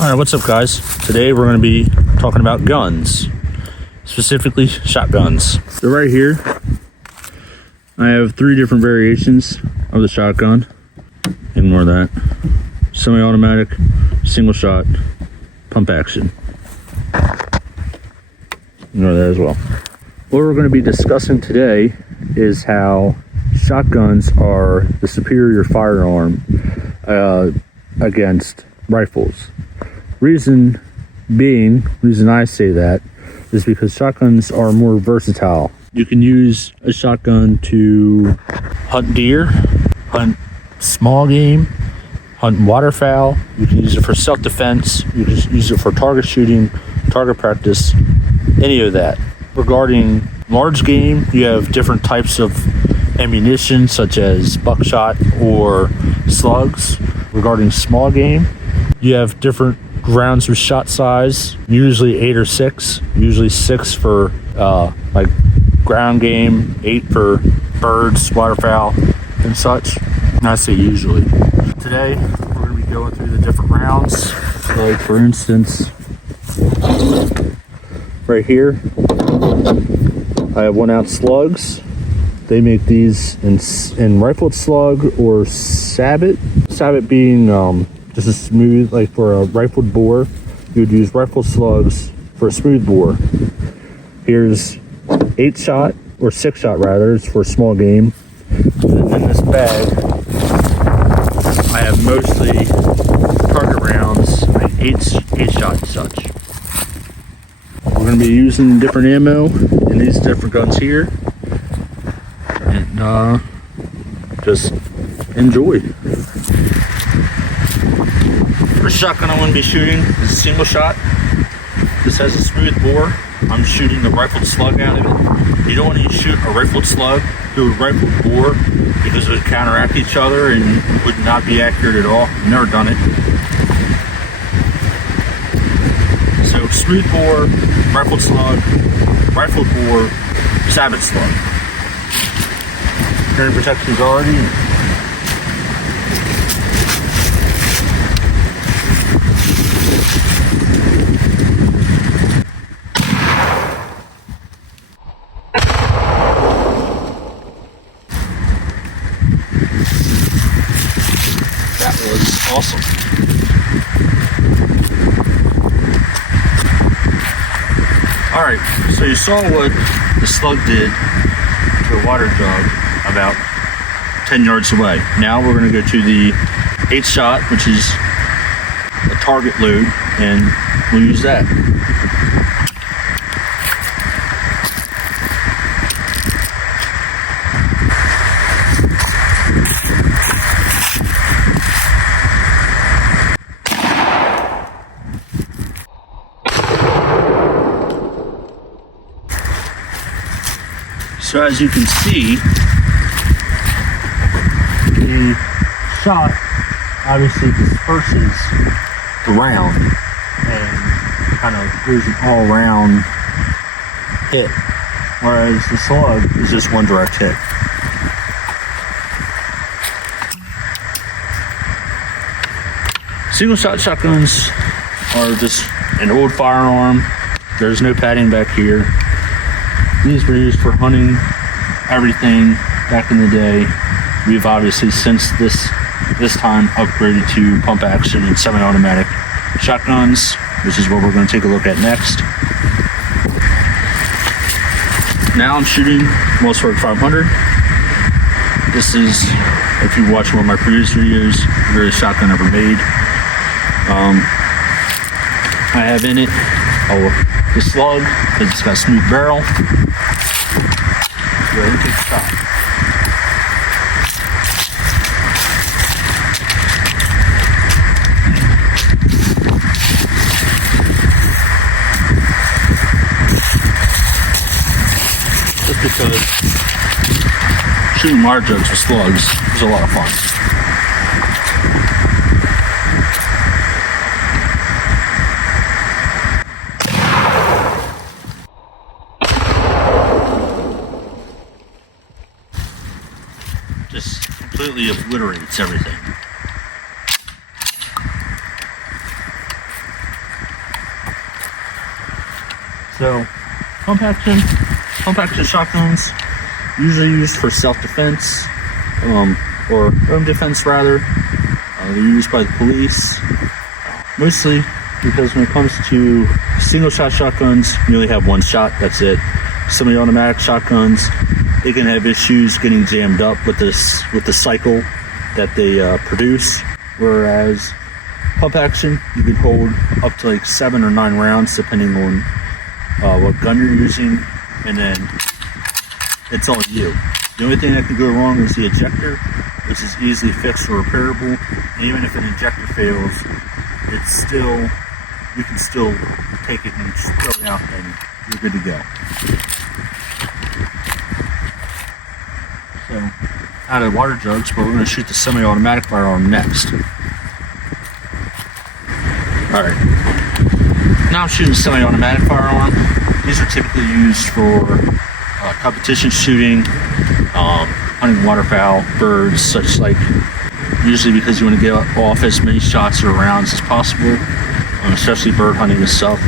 Alright, what's up guys? Today we're going to be talking about guns, specifically shotguns. So right here, I have 3 different variations of the shotgun. Ignore that. Semi-automatic, single shot, pump action. Ignore that as well. What we're going to be discussing today is how shotguns are the superior firearm against rifles. Reason I say that is because shotguns are more versatile. You can use a shotgun to hunt deer, hunt small game, hunt waterfowl. You can use it for self-defense. You can use it for target shooting, target practice, any of that. Regarding large game, you have different types of ammunition such as buckshot or slugs. Regarding small game, you have different rounds with shot size, usually 8 or 6, usually 6 for like ground game, 8 for birds, waterfowl, and such. And I say usually. Today, we're going to be going through the different rounds. Like for instance, right here, I have 1 ounce slugs. They make these in rifled slug or sabot. Sabot being just a smooth, like for a rifled bore, you would use rifled slugs for a smooth bore. Here's 8 shot or 6 shot rather, it's for small game. And in this bag, I have mostly target rounds, like 8 shot and such. We're going to be using different ammo in these different guns here, and just enjoy. First shotgun I'm going to be shooting is a single shot. This has a smooth bore. I'm shooting the rifled slug out of it. You don't want to shoot a rifled slug through a rifled bore because it would counteract each other and would not be accurate at all. I've never done it. So smooth bore, rifled slug, rifled bore, sabot slug. Carry protections already. That was awesome. Alright, so you saw what the slug did to a water jug about 10 yards away. Now we're going to go to the 8 shot, which is a target load, and we'll use that. So as you can see, the shot obviously disperses the round and kind of gives an all-round hit, whereas the slug is just one direct hit. Single shot shotguns are just an old firearm. There's no padding back here. These were used for hunting, everything back in the day. We've obviously since this time upgraded to pump action and semi-automatic shotguns, which is what we're going to take a look at next. Now I'm shooting Mossberg 500. This is, if you watch one of my previous videos, the greatest shotgun ever made. I have in it the slug because it's got a smooth barrel. Ready to take a shot. Just because shooting water jugs with slugs is a lot of fun. Just completely obliterates everything. So, pump action shotguns, usually used for self-defense, or home defense rather. They're used by the police, mostly because when it comes to single-shot shotguns, you only have one shot, that's it. Semi-automatic shotguns, they can have issues getting jammed up with the cycle that they produce, whereas pump action, you can hold up to like 7 or 9 rounds depending on what gun you're using, and then it's all you. The only thing that could go wrong is the ejector, which is easily fixed or repairable. And even if an ejector fails, you can still take it and throw it out and you're good to go. So, out of water jugs, but we're going to shoot the semi-automatic firearm next. Alright, now I'm shooting a semi-automatic firearm. These are typically used for competition shooting, hunting waterfowl, birds, such like, usually because you want to get off as many shots or rounds as possible, especially bird hunting and stuff,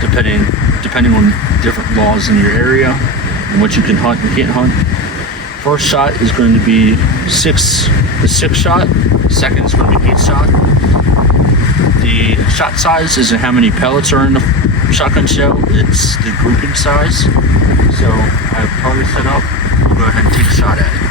depending on different laws in your area and what you can hunt and can't hunt. First shot is going to be the 6 shot, second is going to be 8 shot. The shot size isn't how many pellets are in the shotgun shell, it's the grouping size. So I have target set up, we'll go ahead and take a shot at it.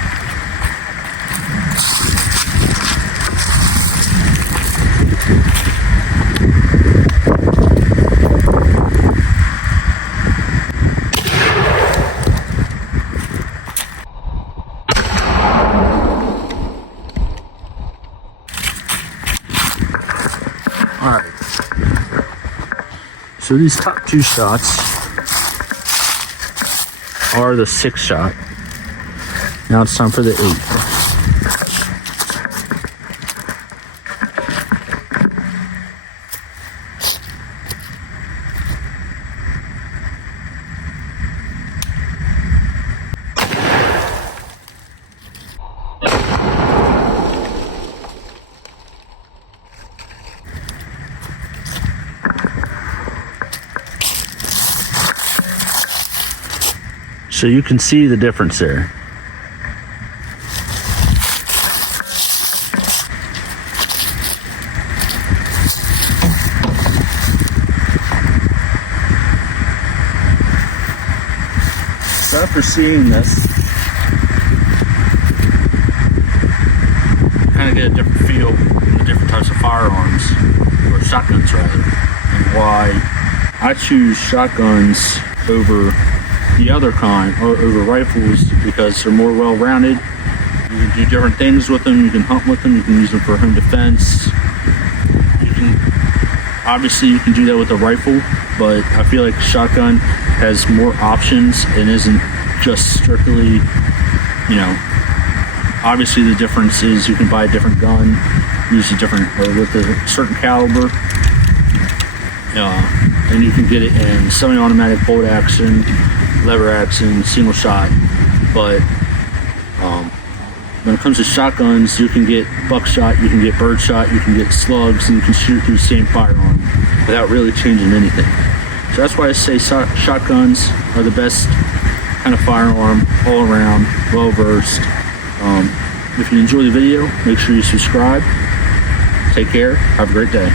Alright, so these top 2 shots are the 6 shot. Now it's time for the 8. So you can see the difference there. So after seeing this, kind of get a different feel from the different types of firearms, or shotguns rather, and why I choose shotguns over the other kind, or over rifles, because they're more well-rounded. You can do different things with them, you can hunt with them, you can use them for home defense. Obviously you can do that with a rifle, but I feel like shotgun has more options and isn't just strictly, obviously the difference is you can buy a different gun, use a different, or with a certain caliber, and you can get it in semi-automatic, bolt action, lever action, single shot. But when it comes to shotguns, you can get buckshot, you can get birdshot, you can get slugs, and you can shoot through the same firearm without really changing anything. So that's why I say shotguns are the best kind of firearm, all around, well versed. If you enjoy the video, make sure you subscribe. Take care. Have a great day.